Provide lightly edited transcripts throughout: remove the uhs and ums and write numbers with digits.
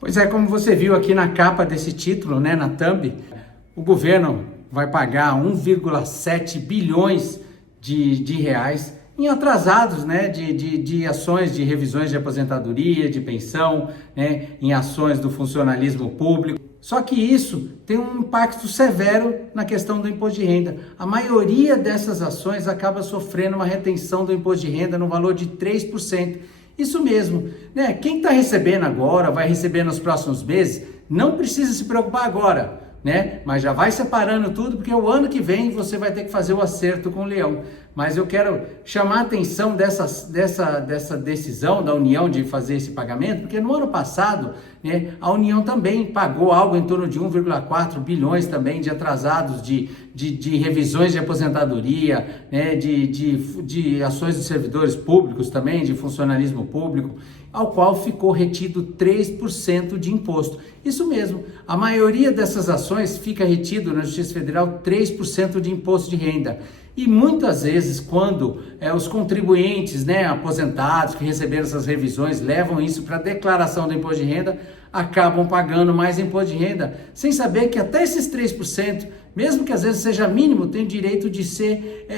Pois é, como você viu aqui na capa desse título, né, na thumb, o governo vai pagar 1,7 bilhões de reais em atrasados, né, de ações de revisões de aposentadoria, de pensão, né, em ações do funcionalismo público. Só que isso tem um impacto severo na questão do imposto de renda. A maioria dessas ações acaba sofrendo uma retenção do imposto de renda no valor de 3%. Isso mesmo, né? Quem está recebendo agora, vai receber nos próximos meses, não precisa se preocupar agora, né? Mas já vai separando tudo, porque o ano que vem você vai ter que fazer o acerto com o leão. Mas eu quero chamar a atenção dessa decisão da União de fazer esse pagamento, porque no ano passado, né, a União também pagou algo em torno de 1,4 bilhões também de atrasados de revisões de aposentadoria, né, de ações de servidores públicos também, de funcionalismo público, ao qual ficou retido 3% de imposto. Isso mesmo, a maioria dessas ações fica retido na Justiça Federal 3% de imposto de renda. E muitas vezes, quando os contribuintes, né, aposentados que receberam essas revisões levam isso para a declaração do imposto de renda, acabam pagando mais imposto de renda, sem saber que até esses 3%, mesmo que às vezes seja mínimo, tem o direito de ser,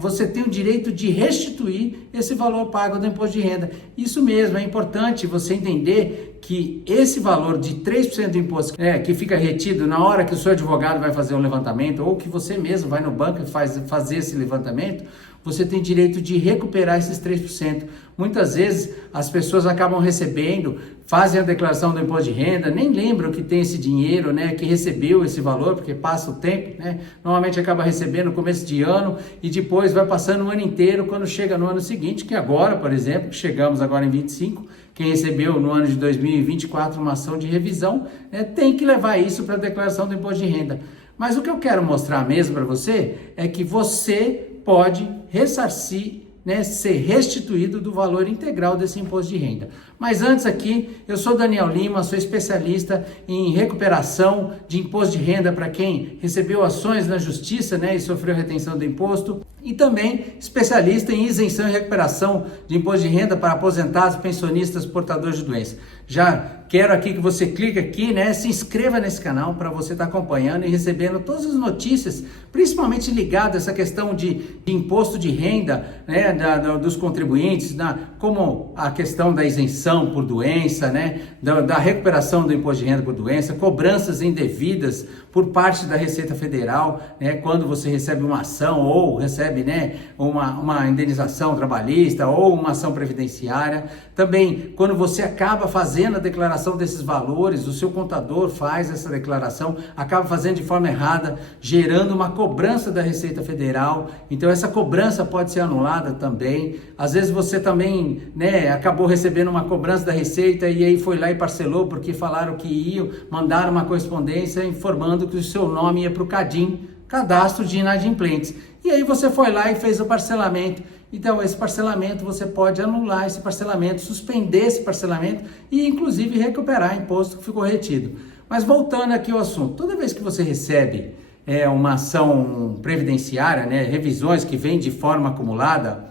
você tem o direito de restituir esse valor pago do imposto de renda. Isso mesmo, é importante você entender que esse valor de 3% do imposto que fica retido na hora que o seu advogado vai fazer um levantamento, ou que você mesmo vai no banco e fazer esse levantamento, você tem direito de recuperar esses 3%. Muitas vezes as pessoas acabam recebendo, fazem a declaração do imposto de renda, nem lembram que tem esse dinheiro, né, que recebeu esse valor, porque passa o tempo, né, normalmente acaba recebendo no começo de ano e depois vai passando o ano inteiro, quando chega no ano seguinte, que agora, por exemplo, chegamos agora em 25, quem recebeu no ano de 2024 uma ação de revisão, né, tem que levar isso para a declaração do imposto de renda. Mas o que eu quero mostrar mesmo para você é que você pode ressarcir, né, ser restituído do valor integral desse imposto de renda. Mas antes aqui, eu sou Daniel Lima, sou especialista em recuperação de imposto de renda para quem recebeu ações na justiça, né, e sofreu retenção do imposto, e também especialista em isenção e recuperação de imposto de renda para aposentados, pensionistas, portadores de doença. Já quero aqui que você clique aqui, né, se inscreva nesse canal para você estar acompanhando e recebendo todas as notícias, principalmente ligadas a essa questão de imposto de renda, né, dos contribuintes, como a questão da isenção por doença, né, da recuperação do imposto de renda por doença, cobranças indevidas por parte da Receita Federal, né, quando você recebe uma ação ou recebe, né, uma indenização trabalhista ou uma ação previdenciária. Também, quando você acaba fazendo a declaração desses valores, o seu contador faz essa declaração, acaba fazendo de forma errada, gerando uma cobrança da Receita Federal. Então, essa cobrança pode ser anulada também. Às vezes você também, né, acabou recebendo uma cobrança da Receita e aí foi lá e parcelou porque falaram que iam mandar uma correspondência informando que o seu nome ia para o CADIM, Cadastro de Inadimplentes. E aí você foi lá e fez o parcelamento. Então, esse parcelamento, você pode anular esse parcelamento, suspender esse parcelamento e, inclusive, recuperar imposto que ficou retido. Mas voltando aqui ao assunto, toda vez que você recebe uma ação previdenciária, né, revisões que vêm de forma acumulada,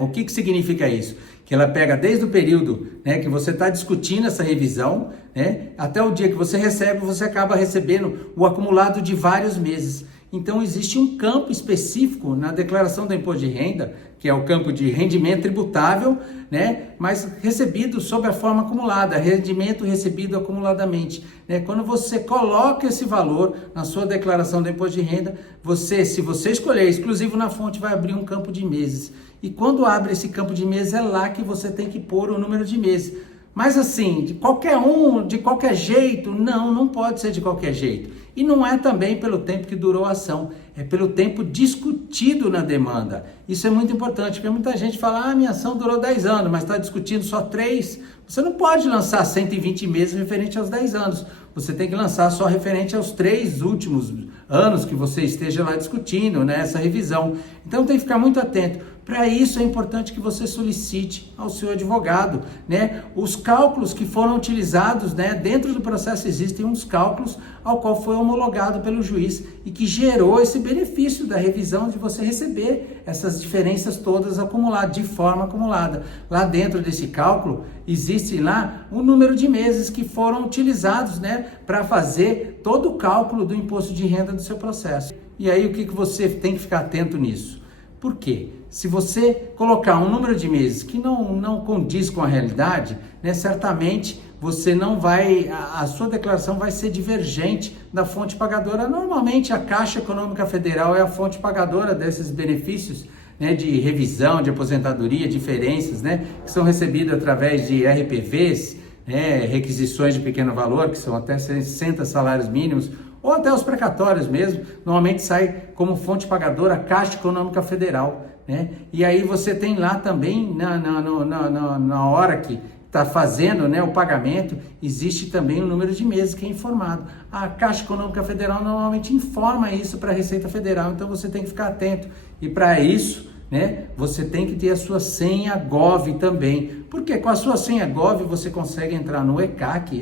o que significa isso? Que ela pega desde o período, né, que você está discutindo essa revisão, né, até o dia que você recebe, você acaba recebendo o acumulado de vários meses. Então, existe um campo específico na declaração do imposto de renda, que é o campo de rendimento tributável, né, mas recebido sob a forma acumulada, rendimento recebido acumuladamente. Né? Quando você coloca esse valor na sua declaração do imposto de renda, se você escolher exclusivo na fonte, vai abrir um campo de meses. E quando abre esse campo de meses, é lá que você tem que pôr o número de meses. Mas assim, de qualquer jeito, não pode ser de qualquer jeito. E não é também pelo tempo que durou a ação, é pelo tempo discutido na demanda. Isso é muito importante, porque muita gente fala, minha ação durou 10 anos, mas está discutindo só 3. Você não pode lançar 120 meses referente aos 10 anos. Você tem que lançar só referente aos 3 últimos anos que você esteja lá discutindo, né, essa revisão. Então tem que ficar muito atento, Para isso é importante que você solicite ao seu advogado, né? Os cálculos que foram utilizados, né? Dentro do processo existem uns cálculos ao qual foi homologado pelo juiz e que gerou esse benefício da revisão de você receber essas diferenças todas acumuladas, de forma acumulada. Lá dentro desse cálculo existe lá o número de meses que foram utilizados, né? Para fazer todo o cálculo do imposto de renda do seu processo. E aí o que você tem que ficar atento nisso? Por quê? Se você colocar um número de meses que não condiz com a realidade, né, certamente você não vai, a sua declaração vai ser divergente da fonte pagadora. Normalmente a Caixa Econômica Federal é a fonte pagadora desses benefícios, né, de revisão, de aposentadoria, diferenças, né, que são recebidas através de RPVs, né, requisições de pequeno valor, que são até 60 salários mínimos, ou até os precatórios mesmo, normalmente sai como fonte pagadora a Caixa Econômica Federal, né? E aí você tem lá também, na hora que está fazendo, né, o pagamento, existe também o número de meses que é informado. A Caixa Econômica Federal normalmente informa isso para a Receita Federal, então você tem que ficar atento. E para isso, né, você tem que ter a sua senha Gov também, porque com a sua senha Gov você consegue entrar no ECAC,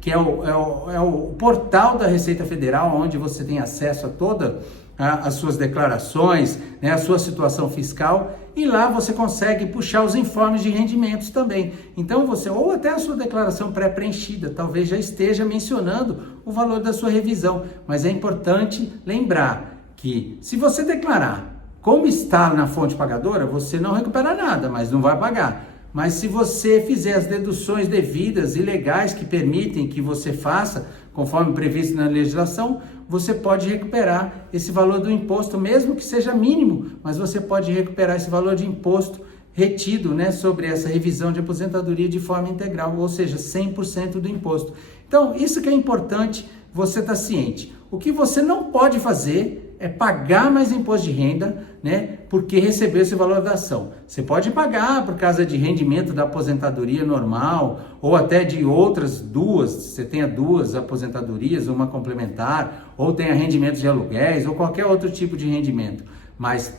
que é o portal da Receita Federal, onde você tem acesso a todas as suas declarações, né, a sua situação fiscal, e lá você consegue puxar os informes de rendimentos também. Então ou até a sua declaração pré-preenchida, talvez já esteja mencionando o valor da sua revisão, mas é importante lembrar que se você declarar como está na fonte pagadora, você não recupera nada, mas não vai pagar. Mas se você fizer as deduções devidas e legais que permitem que você faça, conforme previsto na legislação, você pode recuperar esse valor do imposto, mesmo que seja mínimo, mas você pode recuperar esse valor de imposto retido, né, sobre essa revisão de aposentadoria de forma integral, ou seja, 100% do imposto. Então, isso que é importante você estar ciente. O que você não pode fazer é pagar mais imposto de renda, né, porque recebeu esse valor da ação. Você pode pagar por causa de rendimento da aposentadoria normal, ou até de outras duas, você tenha duas aposentadorias, uma complementar, ou tenha rendimento de aluguéis, ou qualquer outro tipo de rendimento. Mas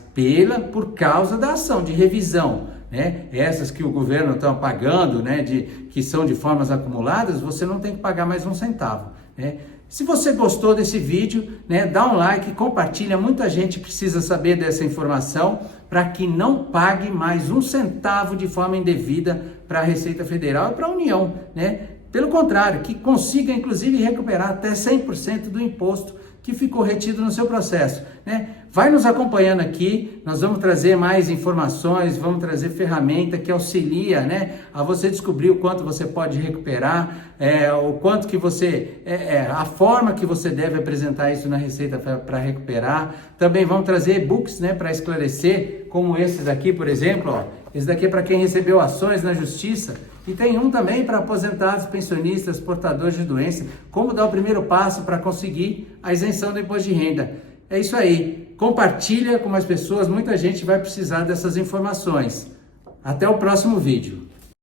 por causa da ação de revisão, né, essas que o governo está pagando, né, que são de formas acumuladas, você não tem que pagar mais um centavo, né? Se você gostou desse vídeo, né, dá um like, compartilha, muita gente precisa saber dessa informação para que não pague mais um centavo de forma indevida para a Receita Federal e para a União, né? Pelo contrário, que consiga inclusive recuperar até 100% do imposto que ficou retido no seu processo, né? Vai nos acompanhando aqui, nós vamos trazer mais informações, vamos trazer ferramenta que auxilia, né, a você descobrir o quanto você pode recuperar, o quanto que você, a forma que você deve apresentar isso na Receita para recuperar. Também vamos trazer e-books, né, para esclarecer, como esse daqui, por exemplo, ó. Esse daqui é para quem recebeu ações na Justiça, e tem um também para aposentados, pensionistas, portadores de doença, como dar o primeiro passo para conseguir a isenção do imposto de renda. É isso aí, compartilha com mais pessoas, muita gente vai precisar dessas informações. Até o próximo vídeo.